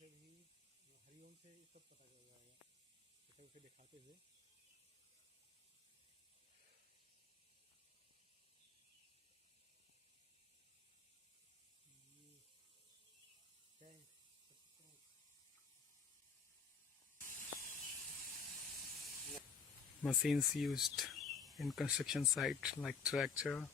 से भी हरिओम से इस सब पता चल जाएगा, जैसे उसे दिखाते हुए। Machines used in construction site like tractor,